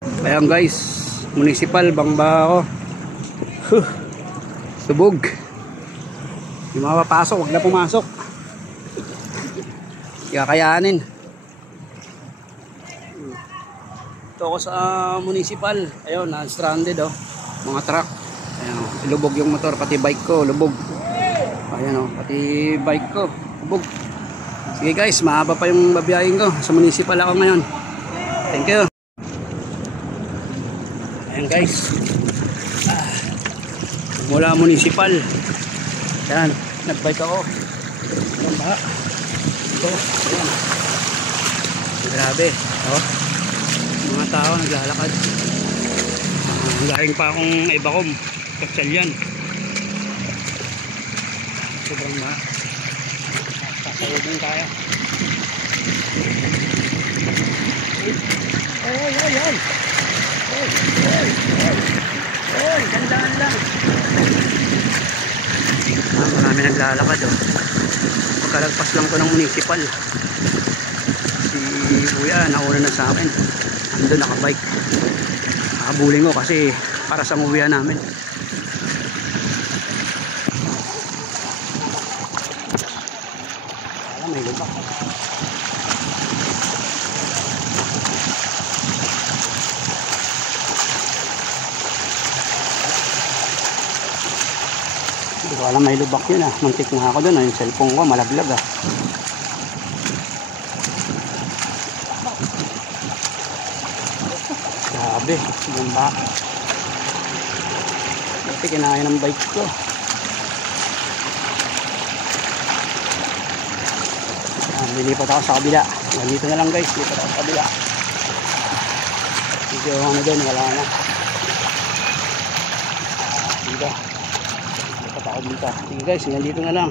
Ayan guys, municipal Bangbaho. Subog. Yung mga papasok, huwag na pumasok. Kakayanin. Ito ako sa municipal. Ayun, na-stranded oh. Mga truck. Ayan oh, lubog yung motor, pati bike ko, lubog. Ayan oh, pati bike ko, lubog. Sige guys, mahaba pa yung babiyahin ko. Sa municipal ako ngayon. Thank you. Ayan guys, mula municipal. Ayan, nagbike ako. Ayan ba? Ito, ayan. Grabe, oh. Mga tao naglalakad. Galing pa akong Ibacob, Kapsalyan. Sobrang ba? Sasayodin tayo. Ay. Oy, gandaan lang. Marami naglalakad oh. Pagkalagpas lang ko ng municipal. Si Kuya nauna na sa akin. Ando nakabike. Nakabulin ko kasi para sa muwian namin. May lubak. Hindi ko alam, may lubak yun ah. Muntik na ako dun ah. Yung cellphone ko malaglag ah. Grabe, ganda. Kasi kinaya ng bike ko. Lilipat ako sa kabila. Dito na lang guys, lilipat ako sa kabila. Medyo ano din, wala na. Dito. Lilipat ako dito. Sige guys, nandito na lang.